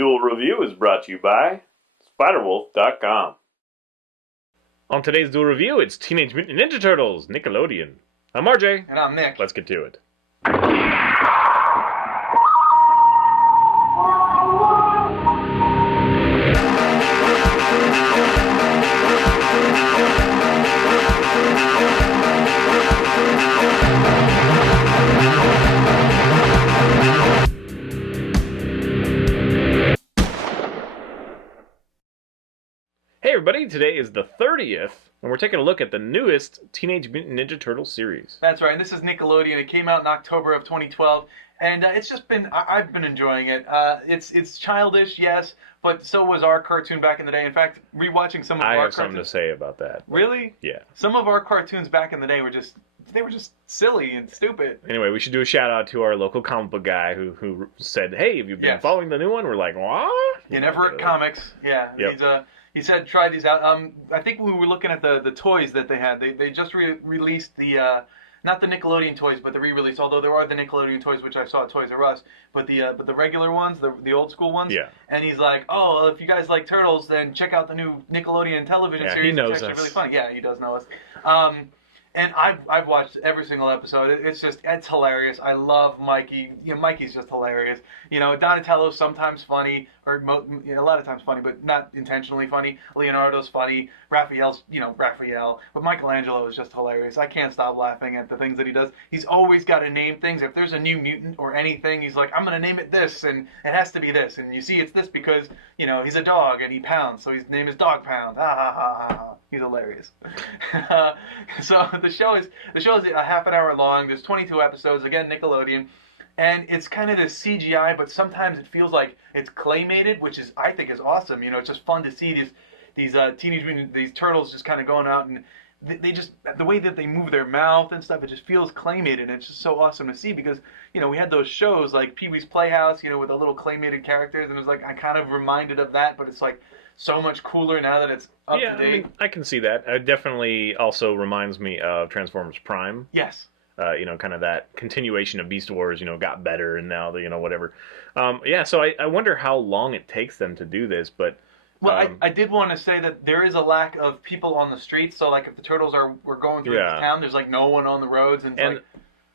Duel Review is brought to you by SpiderWolf.com. On today's Duel Review, it's Teenage Mutant Ninja Turtles, Nickelodeon. I'm RJ. And I'm Nick. Let's get to it. Hey everybody, today is the 30th, and we're taking a look at the newest Teenage Mutant Ninja Turtles series. That's right, this is Nickelodeon. It came out in October of 2012, and it's just been, I've been enjoying it. It's childish, yes, but so was our cartoon back in the day. In fact, rewatching some of our cartoons... I have something to say about that. Really? Yeah. Some of our cartoons back in the day were just silly and stupid. Anyway, we should do a shout out to our local comic book guy who said, hey, have you been following the new one? We're like, what? In Everett Comics, yeah. Yep. He said, try these out. I think we were looking at the toys that they had. They just released the, not the Nickelodeon toys, but the re-release, although there are the Nickelodeon toys, which I saw at Toys R Us, but the regular ones, the old school ones. Yeah. And he's like, oh, well, if you guys like Turtles, then check out the new Nickelodeon television series. He knows it's actually us. really funny. Yeah, he does know us. And I've watched every single episode. It's hilarious. I love Mikey. Mikey's just hilarious. Donatello's sometimes funny, or a lot of times funny, but not intentionally funny. Leonardo's funny. Raphael's, Raphael. But Michelangelo is just hilarious. I can't stop laughing at the things that he does. He's always got to name things. If there's a new mutant or anything, he's like, I'm going to name it this, and it has to be this. And you see it's this because, he's a dog and he pounds, so his name is Dog Pound. Ha ha ha ha. He's hilarious. So the show is a half an hour long. There's 22 episodes. Again, Nickelodeon. And it's kind of this CGI, but sometimes it feels like it's claymated, which I think is awesome. It's just fun to see these teenage mutant, these turtles just kind of going out, and they just, the way that they move their mouth and stuff, it just feels claymated. And it's just so awesome to see because, we had those shows like Pee-wee's Playhouse, with the little claymated characters, and it was like, I kind of reminded of that, but it's like so much cooler now that it's up to date. I can see that. It definitely also reminds me of Transformers Prime. Yes. Kind of that continuation of Beast Wars, got better, and now, whatever. So I wonder how long it takes them to do this, but... Well, I did want to say that there is a lack of people on the streets, so, like, if the Turtles were going through this town, there's, like, no one on the roads, and like...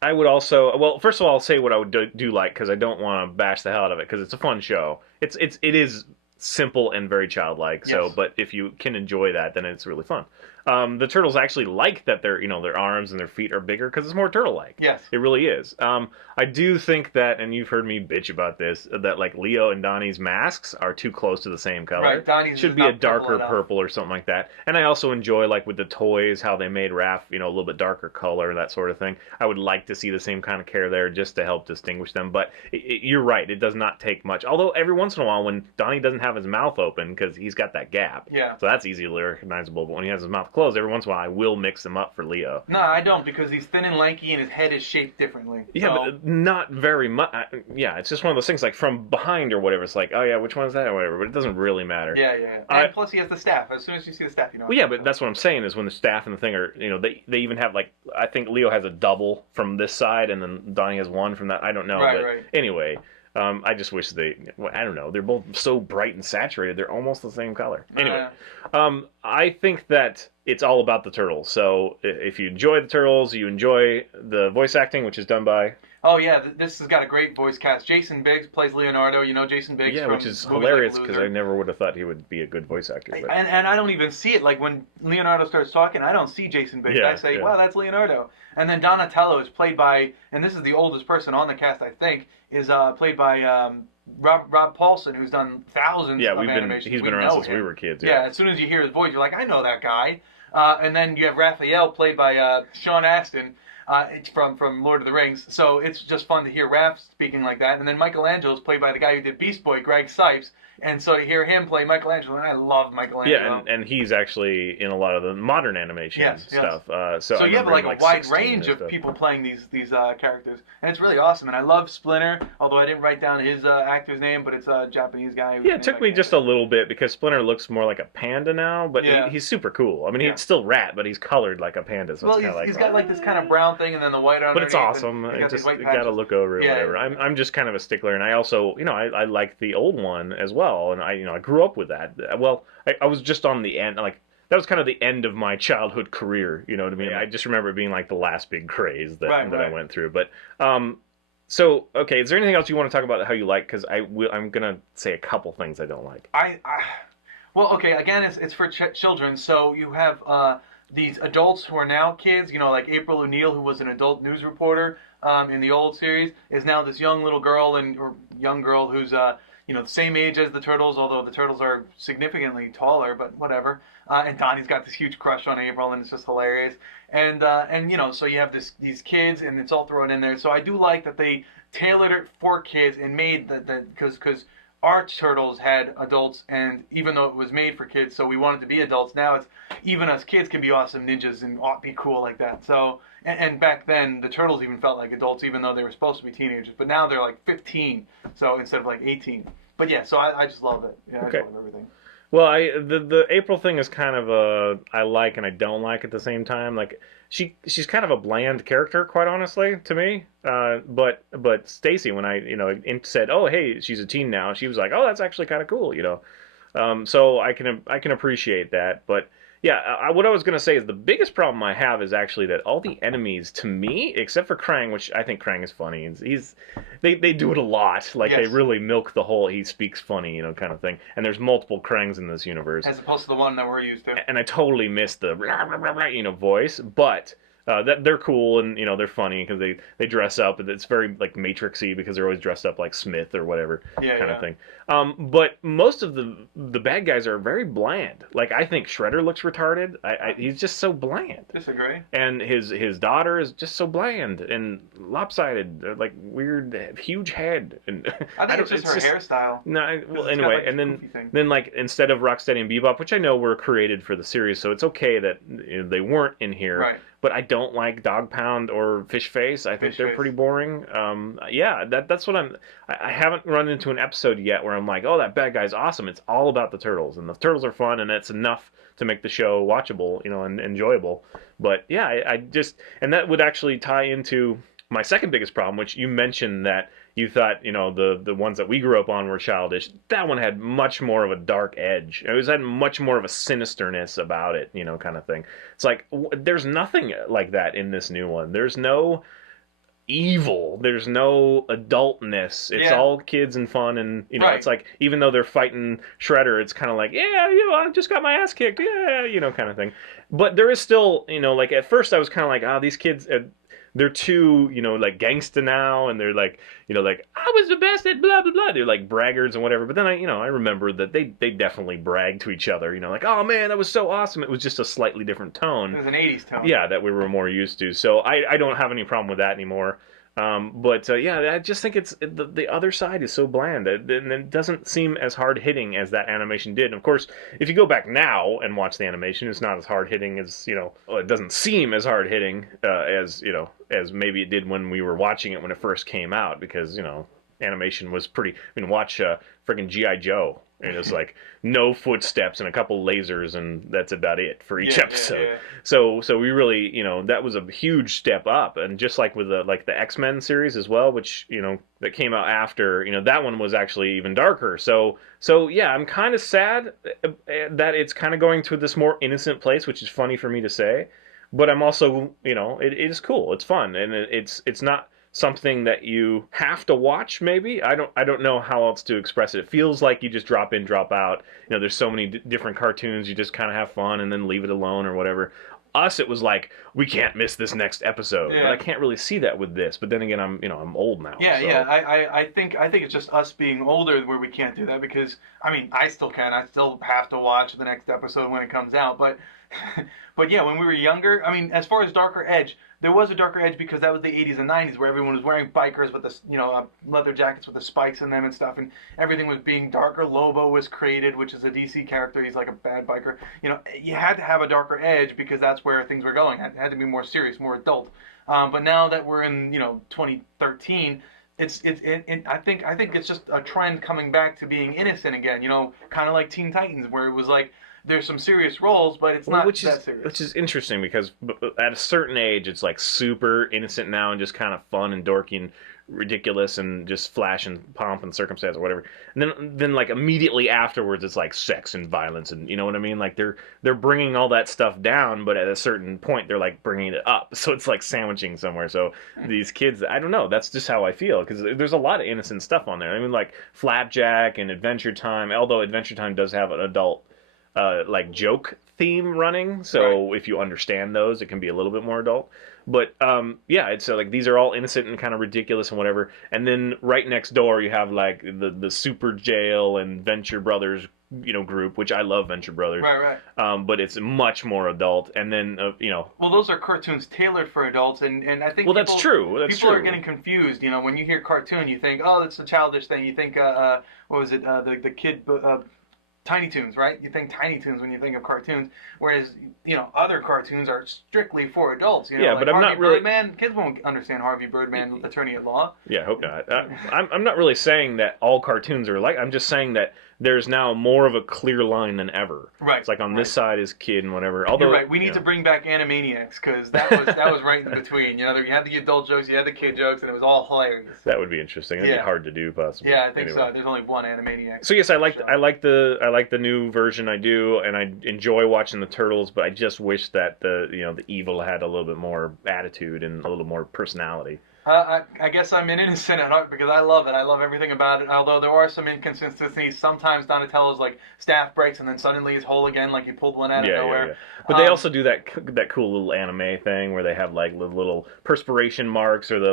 I would also... Well, first of all, I'll say what I would do like, because I don't want to bash the hell out of it, because it's a fun show. It is simple and very childlike, but if you can enjoy that, then it's really fun. The turtles actually like that their arms and their feet are bigger because it's more turtle-like. Yes. It really is. I do think that, and you've heard me bitch about this, that like Leo and Donnie's masks are too close to the same color. Right, Donnie's should be a darker purple or something like that. And I also enjoy, like with the toys, how they made Raph, a little bit darker color, that sort of thing. I would like to see the same kind of care there just to help distinguish them. But you're right, it does not take much. Although every once in a while, when Donnie doesn't have his mouth open because he's got that gap, so that's easily recognizable. But when he has his mouth closed, every once in a while I will mix them up for Leo. No, I don't, because he's thin and lanky and his head is shaped differently. Yeah, but not very much. Yeah, it's just one of those things, like from behind or whatever. It's like, oh yeah, which one is that or whatever, but it doesn't really matter. Yeah. And plus he has the staff. As soon as you see the staff, you know. Well, yeah, but that's what I'm saying is when the staff and the thing are, they even have, like, I think Leo has a double from this side and then Donnie has one from that. I don't know. Right. Anyway, I just wish I don't know, they're both so bright and saturated, they're almost the same color. Anyway, I think that it's all about the turtles. So if you enjoy the turtles, you enjoy the voice acting, which is done by... Oh yeah, this has got a great voice cast. Jason Biggs plays Leonardo. Jason Biggs. Yeah, from which is hilarious because I never would have thought he would be a good voice actor. But... And I don't even see it. Like when Leonardo starts talking, I don't see Jason Biggs. I say, wow, that's Leonardo. And then Donatello is played by, and this is the oldest person on the cast, I think, is played by Rob Paulson, who's done thousands of animations. He's been around since we were kids. Yeah, as soon as you hear his voice, you're like, I know that guy. And then you have Raphael, played by Sean Astin. From Lord of the Rings, so it's just fun to hear Raph speaking like that. And then Michelangelo is played by the guy who did Beast Boy, Greg Sipes. And so to hear him play Michelangelo, and I love Michelangelo. Yeah, and he's actually in a lot of the modern animation stuff. So you have like a wide range of stuff. people playing these characters, and it's really awesome. And I love Splinter, although I didn't write down his actor's name, but it's a Japanese guy. Yeah, it took me just a little bit because Splinter looks more like a panda now, but he's super cool. I mean, he's still rat, but he's colored like a panda. So he's got like this kind of brown thing and then the white underneath. But it's awesome. You got to look over it, whatever. I'm just kind of a stickler, and I also, I like the old one as well, and I grew up with that. Well, I was just on the end, like that was kind of the end of my childhood career. You know what I mean? Yeah. I just remember it being like the last big craze that I went through. But so okay, is there anything else you want to talk about how you like? Because I'm gonna say a couple things I don't like. Well, okay. Again, it's for children. So you have these adults who are now kids. Like April O'Neil, who was an adult news reporter in the old series, is now this young little girl or young girl who's the same age as the Turtles, although the Turtles are significantly taller, but whatever. And Donnie's got this huge crush on April, and it's just hilarious. And so you have these kids, and it's all thrown in there. So I do like that they tailored it for kids and made because our Turtles had adults, and even though it was made for kids, so we wanted to be adults. Now it's even us kids can be awesome ninjas and be cool like that. So and back then the Turtles even felt like adults, even though they were supposed to be teenagers. But now they're like 15, so instead of like 18. But yeah, so I just love it. Yeah, okay. I just love everything. Well, the April thing is kind of I like and I don't like at the same time. Like she's kind of a bland character, quite honestly, to me. But Stacy, when I said, oh hey, she's a teen now, she was like, oh, that's actually kind of cool, So I can appreciate that, but. Yeah, what I was going to say is the biggest problem I have is actually that all the enemies, to me, except for Krang, which I think Krang is funny, they do it a lot. Like, they really milk the whole he speaks funny, kind of thing. And there's multiple Krangs in this universe. As opposed to the one that we're used to. And I totally miss the voice, but... that they're cool and they're funny because they dress up and it's very like Matrixy because they're always dressed up like Smith or whatever kind of thing. But most of the bad guys are very bland. Like I think Shredder looks retarded. He's just so bland. Disagree. And his daughter is just so bland and lopsided, like weird, huge head. And I think it's just her hairstyle. No, well anyway, and then like instead of Rocksteady and Bebop, which I know were created for the series, so it's okay that they weren't in here. Right. But I don't like Dog Pound or Fish Face. I think they're pretty boring. That's what I haven't run into an episode yet where I'm like, oh, that bad guy's awesome. It's all about the Turtles, and the Turtles are fun, and it's enough to make the show watchable, and enjoyable. But yeah, I just, and that would actually tie into my second biggest problem, which you mentioned that you thought, the ones that we grew up on were childish. That one had much more of a dark edge. It had much more of a sinisterness about it, kind of thing. It's like, there's nothing like that in this new one. There's no evil. There's no adultness. It's all kids and fun, and, it's like, even though they're fighting Shredder, it's kind of like, yeah, I just got my ass kicked, yeah, kind of thing. But there is still, like, at first I was kind of like, these kids... they're too, like gangsta now, and they're like, like I was the best at blah blah blah. They're like braggarts and whatever. But then I remember that they definitely bragged to each other. Like, oh man, that was so awesome. It was just a slightly different tone. It was an '80s tone. Yeah, that we were more used to. So I don't have any problem with that anymore. I just think it's the other side is so bland, and it doesn't seem as hard hitting as that animation did. And of course, if you go back now and watch the animation, it's not as hard hitting as it doesn't seem as hard hitting as maybe it did when we were watching it when it first came out, because animation was pretty. I mean, watch friggin' G.I. Joe. And it's like no footsteps and a couple lasers, and that's about it for each episode. Yeah. So we really, that was a huge step up. And just like with the X-Men series as well, which that came out after, that one was actually even darker. So yeah, I'm kind of sad that it's kind of going to this more innocent place, which is funny for me to say. But I'm also, it is cool. It's fun, and it's not something that you have to watch. Maybe I don't know how else to express it. It feels like you just drop in, drop out. There's so many different cartoons. You just kind of have fun and then leave it alone or whatever. Us, it was like, we can't miss this next episode. Yeah. But I can't really see that with this. But then again, I'm old now. Yeah, so. Yeah. I think it's just us being older where we can't do that, because I still can. I still have to watch the next episode when it comes out, but But yeah, when we were younger, I mean, as far as darker edge, there was a darker edge because that was the 80s and 90s where everyone was wearing bikers with the, leather jackets with the spikes in them and stuff, and everything was being darker. Lobo was created, which is a DC character. He's like a bad biker. You had to have a darker edge because that's where things were going. It had to be more serious, more adult. But now that we're in, 2013, I think it's just a trend coming back to being innocent again. Kind of like Teen Titans, where it was like there's some serious roles, but it's not that serious. Which is interesting because at a certain age, it's like super innocent now and just kind of fun and dorky and ridiculous and just flash and pomp and circumstance or whatever. And then like immediately afterwards, it's like sex and violence and you know what I mean? Like they're bringing all that stuff down, but at a certain point, they're like bringing it up. So it's like sandwiching somewhere. So these kids, I don't know. That's just how I feel because there's a lot of innocent stuff on there. I mean, like Flapjack and Adventure Time. Although Adventure Time does have an adult like joke theme running, so right. if you understand those, it can be a little bit more adult. But yeah, it's like these are all innocent and kind of ridiculous and whatever. And then right next door, you have like the Super Jail and Venture Brothers, group, which I love Venture Brothers. Right. But it's much more adult. And then Well, those are cartoons tailored for adults, and I think. Well, that's true. People are getting confused. When you hear cartoon, you think, oh, it's a childish thing. You think, what was it? The kid. Tiny Toons, right? You think Tiny Toons when you think of cartoons, whereas other cartoons are strictly for adults. Yeah, like but I'm Harvey not really. Birdman, kids won't understand Harvey Birdman, attorney at law. Yeah, I hope not. I'm not really saying that all cartoons are like. I'm just saying that there's now more of a clear line than ever. Right. It's like on this side is kid and whatever. Although you're right, we need to bring back Animaniacs because that was right in between. You had the adult jokes, you had the kid jokes, and it was all hilarious. That would be interesting. It'd be hard to do, possibly. Yeah, I think so. There's only one Animaniacs. So yes, I like the new version. I do, and I enjoy watching the Turtles. But I just wish that the evil had a little bit more attitude and a little more personality. I guess I'm an innocent at heart because I love it. I love everything about it. Although there are some inconsistencies. Sometimes Donatello's like staff breaks and then suddenly he's whole again, like he pulled one out of nowhere. Yeah. But they also do that cool little anime thing where they have like the little perspiration marks or the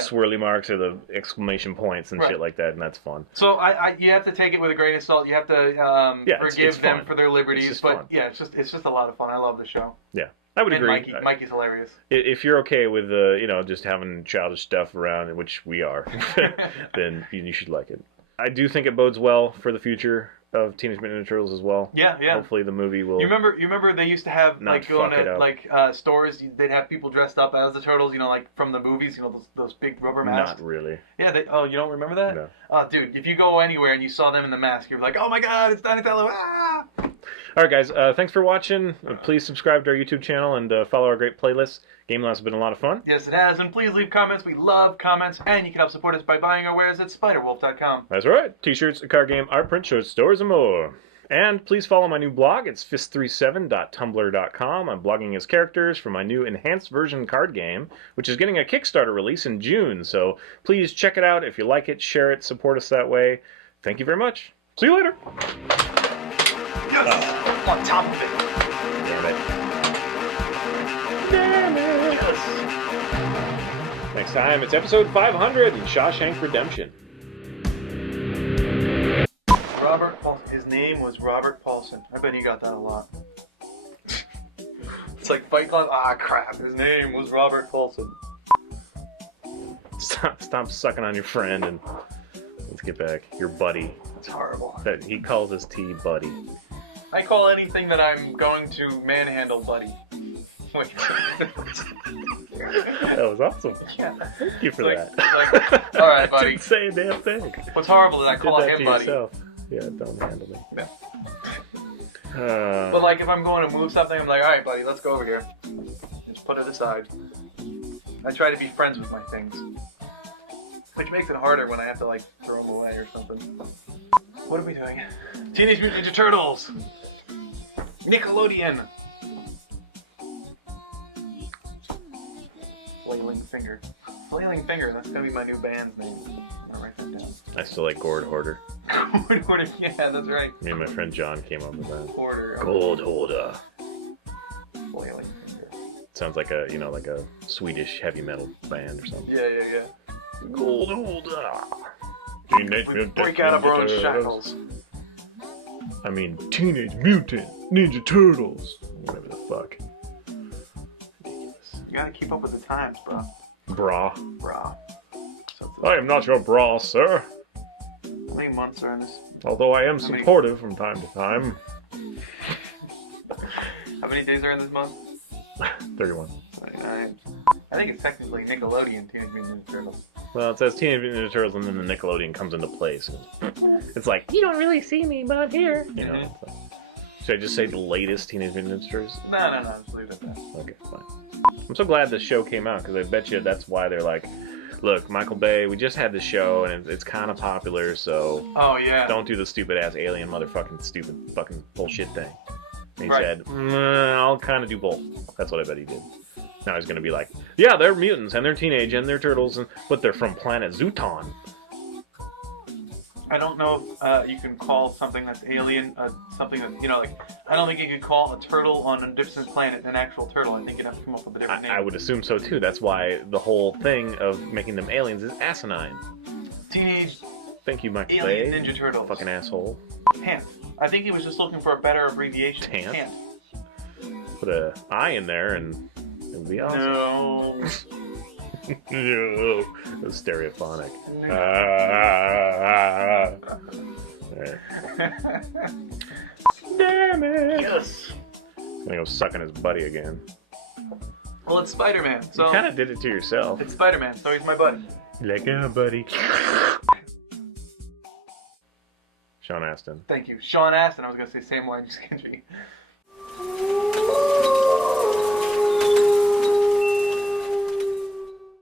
swirly marks or the exclamation points and shit like that, and that's fun. So you have to take it with a grain of salt. You have to forgive them for their liberties. But yeah, it's just a lot of fun. I love the show. Yeah. I would agree. Mikey's hilarious. If you're okay with just having childish stuff around, which we are, then you should like it. I do think it bodes well for the future of Teenage Mutant Ninja Turtles as well. Yeah. Hopefully the movie will. You remember they used to have like going to stores. They'd have people dressed up as the turtles. Like from the movies. Those big rubber masks. Not really. Yeah. You don't remember that? No. Oh, dude, if you go anywhere and you saw them in the mask, you're like, oh my God, it's Donatello! Ah! All right, guys. Thanks for watching. Please subscribe to our YouTube channel and follow our great playlists. Game Lab's been a lot of fun. Yes, it has. And please leave comments. We love comments. And you can help support us by buying our wares at spiderwolf.com. That's right. T-shirts, a card game, art print, short stories, and more. And please follow my new blog. It's fist37.tumblr.com. I'm blogging as characters for my new enhanced version card game, which is getting a Kickstarter release in June. So please check it out. If you like it, share it, support us that way. Thank you very much. See you later. Yes! On top of it. Damn it. Yes. Next time, it's episode 500 in Shawshank Redemption. Robert Paulson. His name was Robert Paulson. I bet he got that a lot. It's like Fight Club. Ah, crap. His name was Robert Paulson. Stop sucking on your friend and let's get back. Your buddy. It's horrible. That he calls his tea buddy. I call anything that I'm going to manhandle buddy. Wait. That was awesome. Yeah. Thank you for that. All right, buddy. I didn't say a damn thing. What's horrible is I call him buddy. Yourself. Yeah, don't handle me. Yeah. But like if I'm going to move something, I'm like, all right, buddy, let's go over here. Just put it aside. I try to be friends with my things. Which makes it harder when I have to like throw them away or something. What are we doing? Teenage Mutant Ninja Turtles! Nickelodeon! Flailing Finger. Flailing Finger, that's gonna be my new band's name. I'll write that down. I still like Gourd Hoarder. Gourd Hoarder, yeah, that's right. Me and my friend John came up with that. Hoarder. Gourd Hoarder. Flailing Finger. Sounds like a Swedish heavy metal band or something. Yeah. Gourd Hoarder. We break out of our own shackles. I mean, Teenage Mutant Ninja Turtles. Whatever. fuck. You gotta keep up with the times, bro. Bra. Bro. I am not your bra, sir. How many months are in this? Although I am supportive from time to time. How many days are in this month? 31. 29. I think it's technically Nickelodeon Teenage Mutant Ninja Turtles. Well, it says Teenage Mutant Ninja Turtles and then the Nickelodeon comes into place. It's like, you don't really see me, but I'm here. You know. It's like, should I just say the latest Teenage Mutant Ninja Turtles? No. Just leave it at that. Okay, fine. I'm so glad this show came out because I bet you that's why they're like, look, Michael Bay, we just had the show and it's kind of popular, so Oh yeah. don't do the stupid ass alien motherfucking stupid fucking bullshit thing. And he Right. said, I'll kind of do both. That's what I bet he did. Now he's gonna be like, yeah, they're mutants and they're teenage and they're turtles, but they're from planet Zuton. I don't know if you can call something that's alien something that, you know, like, I don't think you could call a turtle on a different planet an actual turtle. I think you'd have to come up with a different name. I would assume so too. That's why the whole thing of making them aliens is asinine. Teenage Thank you, Michael Alien Bay. Ninja Turtles. Fucking asshole. TMNT. I think he was just looking for a better abbreviation. TMNT? Put a I in there and it would be awesome. No. No. It was stereophonic. No. Right. Damn it! Yes. I'm gonna go sucking his buddy again. Well, it's Spider-Man, so You kind of did it to yourself. it's Spider-Man, so he's my buddy. Like a buddy. Sean Astin. Thank you, Sean Astin. I was gonna say Samwise Gamgee.